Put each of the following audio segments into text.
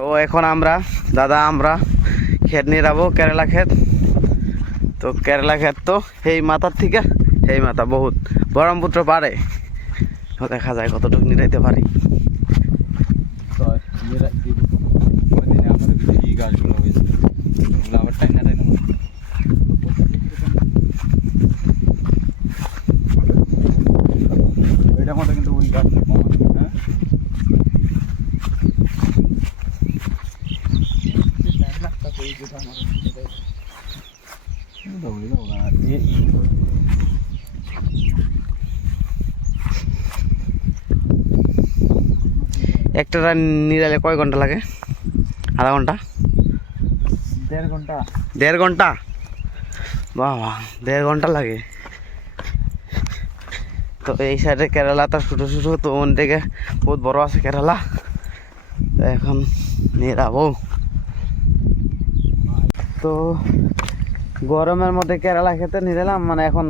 তো এখন আমরা ক্ষেত নিয়ে যাবো, কেরালা ক্ষেত। তো কেরালা ক্ষেত তো এই মাথার থেকে এই মাথা বহুত ব্রহ্মপুত্র পারে, দেখা যায় কতটুকু নিরাইতে পারি। কিন্তু ওই গাছ একটা নিরালে কয় ঘন্টা লাগে? আধা ঘন্টা, 1.5 ঘন্টা। 1.5 ঘন্টা? বাবা, 1.5 ঘন্টা লাগে। তো এই সাইডে কেরালা তো ছোটো ছোটো, তো ওন থেকে বহুত বড় আছে কেরালা। তো এখন নিয়ে যাবো। তো গরমের মধ্যে কেরালা খেতে নিয়ে এলাম, মানে এখন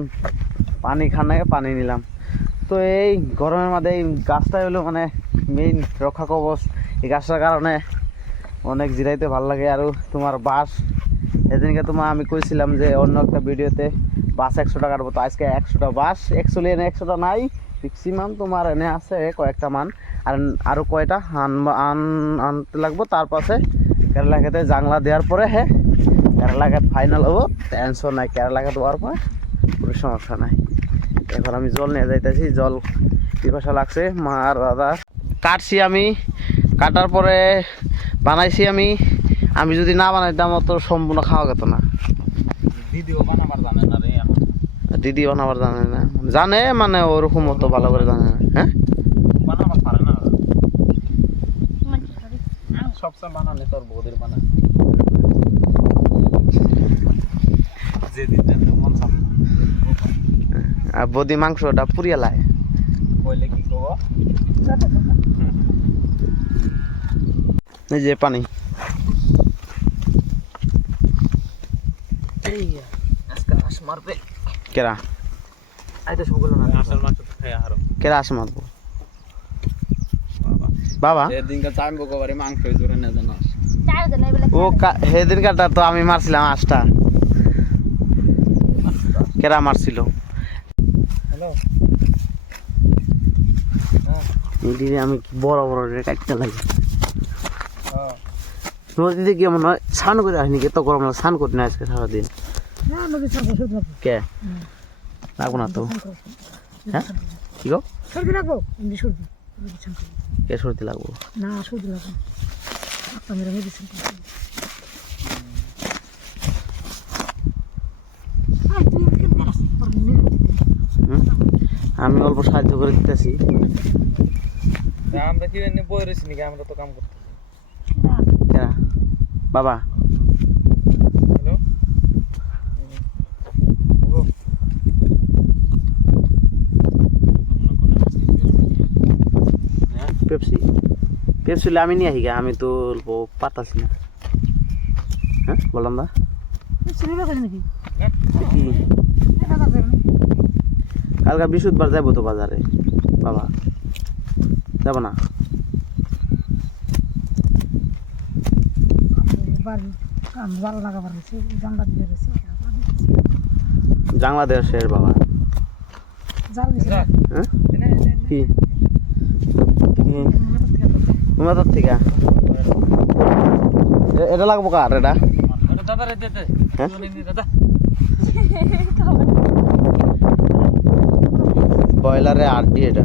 পানি খানে পানি নিলাম। তো এই গরমের মধ্যে এই গাছটাই হলো মানে মেইন রক্ষা কবচ। এই গাছটার কারণে অনেক জিরাইতে ভালো লাগে। আর তোমার বাঁশ, এদিনকে আমি কইছিলাম যে অন্য একটা ভিডিওতে বাঁশ 100 টাকার মতো, আজকে 100টা বাঁশ। অ্যাকচুয়ালি এনে 100টা নাই, ম্যাক্সিমাম তোমার এনে আছে কয়েকটা মান। আর আরও কয়টা আনতে লাগবো। তার পাশে কেরালা খেতে জাংলা দেওয়ার পরে কেরালা খেত ফাইনাল হবো। টেনশন নাই, কেরালা খেত হওয়ার পরে কোনো সমস্যা নাই। এখন আমি জল নিয়ে যাইতেছি, জল পিপাসা লাগছে। মা আর দাদা কাটছি, আমি কাটার পরে বানাইছি। আমি যদি না বানাইতাম অত সম্পূর্ণ খাওয়া যেত না। দিদিও বানাবার জানে না রে এখন। দিদি বানাবার জানে না, জানে মানে ওরকম অত ভালো করে জানে না। হ্যাঁ, বানাবার পারে না। সবসময় বানালে তোর বৌদির বানায়, যেদিন মন চাপ। আর বদি মাংসটা পুড়িয়ে লাই কইলে কি কব? এই যে পানি। আজকে আস মারবে কেরা আইতে সবগুলো না। আসল মাছ তো খাই আহার কেরা আসে মারবো বাবা। এদিনকার টাইম বকবারে মাংস জোরে না জানো। ও সেদিন কাটা তো আমি মারছিলাম 8টা। কেরা মারছিল? হ্যালো, আমি বড় বড় কাটতে লাগে। নদীতে গিয়ে মনে হয় স্নান করে আসনি, এত গরম লাগে, স্নান করতে না আজকে সারাদিন। কে লাগবো না তো? হ্যাঁ, কি গো? সর্দি লাগবো, কে সর্দি লাগবো? না সর্দি লাগবো। আমি অল্প সাহায্য করে দিতেছি। আমরা কি এনে বই রয়েছি নাকি? আমরা তো কাম করতে। বাবা, হ্যালো, পেপসি আমি নিয়ে আসি, আমি তো অল্প পাতাছি না। হ্যাঁ বললাম দা নাকি কি কালকে বৃহস্পতিবার যাবো তো বাজারে। বাবা যাব না? জাংলা দেওয়ার শেষ বাবা। হ্যাঁ কি তোমার থেকে এটা লাগবো কার? এটা হ্যাঁ ব্রয়লারে আড্ডি। এটা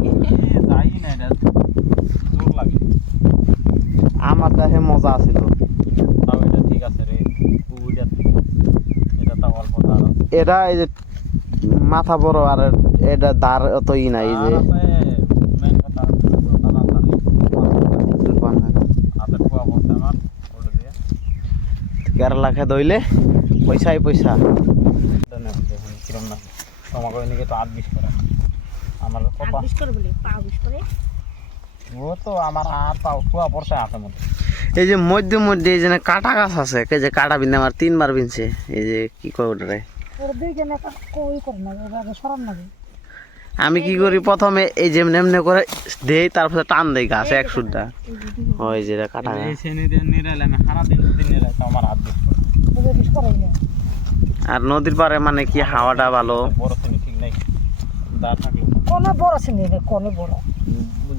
আমার কাছে মজা আছিল। ঠিক আছে রে, এটা এই যে মাথা বড়, আর এটা দাঁড় অত ই নাই। যে কেরালা খেয়ে দইলে পয়সাই পয়সা। কিরম না তোমাকে ওইদিকে তো 8-20 করে আমার ও তো আমার হাত পাও কুয়া পড়ছে হাতের মধ্যে। এই যে মধ্যে মধ্যে এই যে কাটা গাছ আছে, যে কাটা বিনছে আমার 3বার বিনছে। এই যে কি কয় ওটারে আমি কি করি প্রথমে এই যেমনি এমনি করে দেই, তারপরে টান দেই গাছ এক সুদ্ধা ওই যেটা কাটা গাছ। এই শ্রেণী দিয়ে নিরাইলে আমি সারাদিন যদি নিরাই তো আমার হাত বিষ করে। বিষ করাই না। আর নদীর পাড়ে মানে কি হাওয়াটা ভালো। বড় শ্রেণী ঠিক নাই, দা থাকলে কোনে বড় আছে নে, কোনে বড়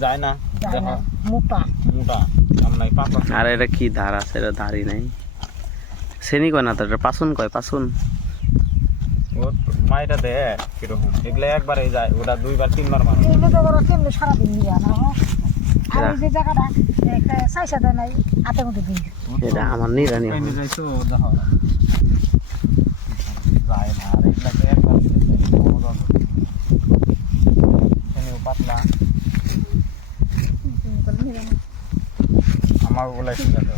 যায় না, যায় না, দেখো মোটা। মোটা আমরা পাতলা। আর এটা কি ধার আছে, এটা ধারই নাই। শ্রেণী কয় না তো, এটা পাসুন কয়, পাসুন। ওর মাইটা দে কিরকম, এগুলো একবারে যায়, ওটা 2বার 3বার মারে। এমনি তো বড় কেমনে সারাদিন নিয়ে না। আর এই যে জায়গাটা একটা সাইসা দেয় নাই, হাতের মধ্যে দিই। এটা আমার নিরানি কইনি যাইতো দেখো যায় না, আর এগুলা তো একবার শ্রেণীও পাতলা। আমার ওগুলা ঠিক আছে।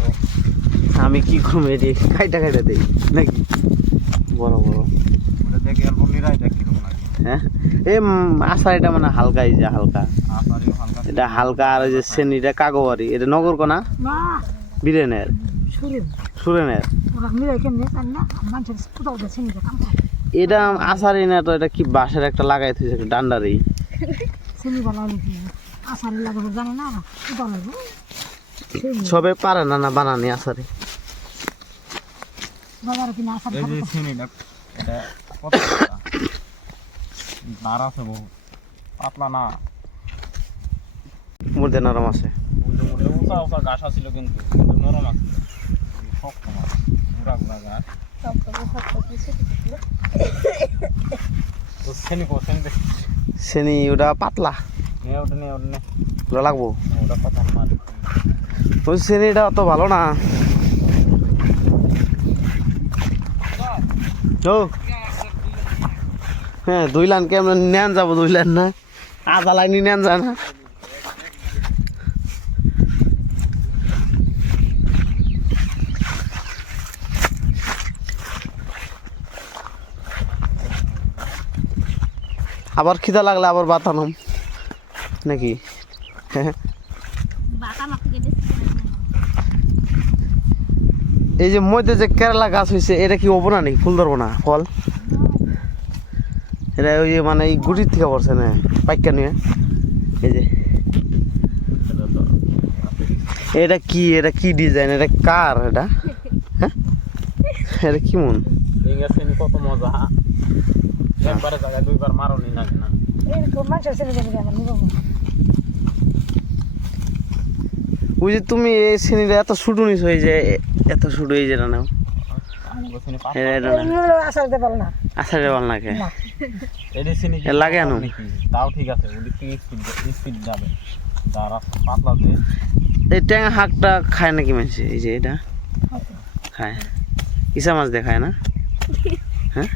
আমি কি করবো, এটি খাইটা খাইটা দেই নাকি বড় বড়। ওটা দেখে অল্প নিরাই দেখ কিরকম লাগে। হ্যাঁ এই আশা এটা মানে হালকা, এই যে হালকা, আসারিও হালকা। এটা হালকা। আর ওই যে শ্রেণীটা কাগোয়ারি, এটা নগর কোনা না বীরেনের শুনে সুরেনের। ওরা মিলে কেমনে জানি না, মানুষের কোথাও যাচ্ছে নিজে কাম করে। এটা আশারি না তো, এটা কি বাঁশের একটা লাগাই থুইছে ডান্ডারি। চিনি বালা নাকি আসারি লাগাবে জানে না, কোথাও লাগবে সবে পারে না না বানানি আশারি। বাজারে কিনা আসারি এই যে চিনিটা এটা কত টাকা? নার আছে বহু, পাতলা না। মধ্যে নরম আছে। ওই যে মধ্যে উঁচা উঁচা গাছ আছিল কিন্তু নরম আছে, শক্ত মাছ, গুড়া গুড়া গাছ। ও শ্রেণী কো শ্রেণী দে, শ্রেণী ওটা পাতলা, নিয়ে ওটা নিয়ে ওটা নিয়ে ওটা লাগবো। ওটা পাতলা মাছ। ওই শ্রেণীটা অত ভালো না। ও হ্যাঁ 2 লাইন কেমন নেন যাবো, 2 লাইন না আধা লাইনই নেন যায় না। আবার খিদা লাগলে আবার বাতানম নাকি। এই যে মধ্যে যে কেরালা গাছ হয়েছে, এটা কি হবো না নাকি, ফুল ধরবো না ফল? এটা ওই যে মানে এই গুটির থেকে পড়ছে না পাইকা নিয়ে। এই যে এটা কি, এটা কি ডিজাইন, এটা কার এটা? হ্যাঁ এটা কি মন? ডিঙ্গা শ্রেণী কত মজা, একবারে জায়গায় 2বার মারনি না না। এরকম মানুষের চিনি জানি আমার নিব না। ওই যে তুমি এই শ্রেণীটা এত ছোটো নিছ, এই যে এত ছোটো, এই যেটা নাও আমগো শ্রেণী পাতলা। এটা না এগুলো আসার দিতে পারো না। আচ্ছা ভাল নাকি? না এডি শ্রেণী এ লাগে আনো। তাও ঠিক আছে, ওদিক থেকে স্পিড যাবে। যারা পাতলা যে এই ট্যাঙা শাকটা খায় নাকি মানুষে? এই যে এটা খায়, ইসা মাছ দিয়ে খায় না? হ্যাঁ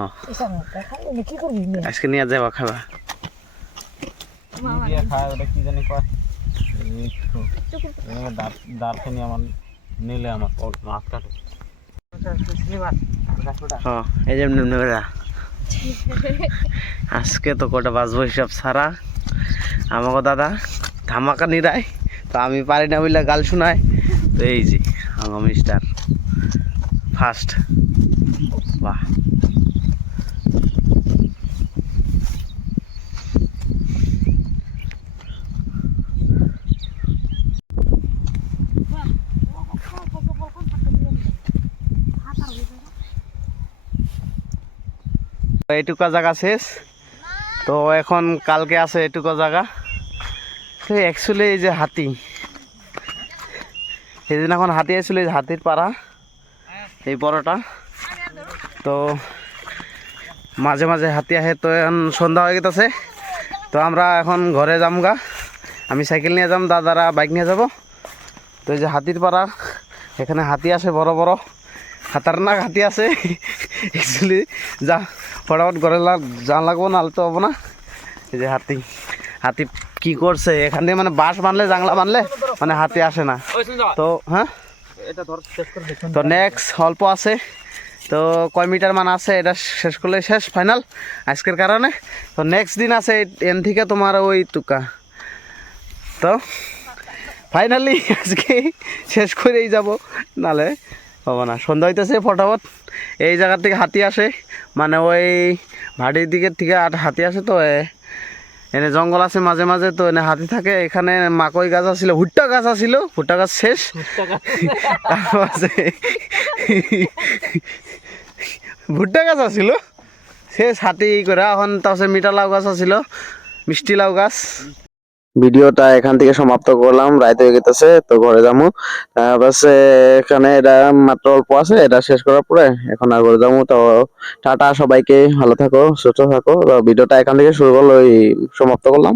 ও এসব খাই কি করবি নিয়ে? আজকে নিয়ে যাবা খাবা। দিয়ে খায়, ওটা কি জানি কয়, দাঁড় শ্রেণী আমার নিলে আমার মাছ কাটে। ও এই যে এমনি এমনি করে আজকে তো কটা বাজবো হিসাব ছাড়া। আমাকে দাদা ধামাকা নিরায়, তো আমি পারি না বললে গাল শোনায়। তো এই যে আমার মিস্টার ফার্স্ট, বাহ এইটুকা জায়গা শেষ। তো এখন কালকে আছে এটুকু জায়গা। তো অ্যাকচুয়ালি এই যে হাতি, সেদিন এখন হাতি আসছিল, এই যে হাতির পাড়া এই বড়টা। তো মাঝে মাঝে হাতি আহে, তো এখন সন্ধ্যা হয়ে গেছে। তো আমরা এখন ঘরে যামগা, আমি সাইকেল নিয়ে যাম, দাদারা বাইক নিয়ে যাব। তো এই যে হাতির পাড়া, এখানে হাতি আসে বড় বড় খাতারনাক হাতি আছে। অ্যাকচুয়ালি যা ফটাফট ঘরে যা লাগবো, নাহলে তো হবো না। এই যে হাতি, হাতি কি করছে এখানে, মানে বাঁশ বানলে জাংলা বানলে মানে হাতি আসে না। তো হ্যাঁ এটা ধর শেষ করে দেখুন। তো নেক্সট অল্প আছে, তো কয় মিটার মান আছে এটা শেষ করলে শেষ ফাইনাল আজকের কারণে। তো নেক্সট দিন আছে এন থেকে তোমার ওই টুকা। তো ফাইনালি আজকে শেষ করেই যাব, নাহলে হবে না, সন্ধ্যা হইতেছে ফটাফট। এই জায়গা থেকে হাতি আসে, মানে ওই ভাটির দিকের থেকে হাতি আসে। তো এনে জঙ্গল আছে মাঝে মাঝে, তো এনে হাতি থাকে। এখানে মাকই গাছ আছিল, ভুট্টা গাছ আছিল, ভুট্টা গাছ শেষ। তারপর আছে ভুট্টা গাছ আছিল শেষ, হাতি করে। এখন তারপরে মিঠা লাউ গাছ আছিল, মিষ্টি লাউ গাছ। ভিডিওটা এখান থেকে সমাপ্ত করলাম, রাইতে হয়ে গেছে, তো ঘরে যাবো। তারপর এখানে এটা মাত্র অল্প আছে, এটা শেষ করার পরে এখন আর ঘরে যাবো। তো টাটা, সবাইকে ভালো থাকো, সুস্থ থাকো। তো ভিডিওটা এখান থেকে শুরু করলো, সমাপ্ত করলাম।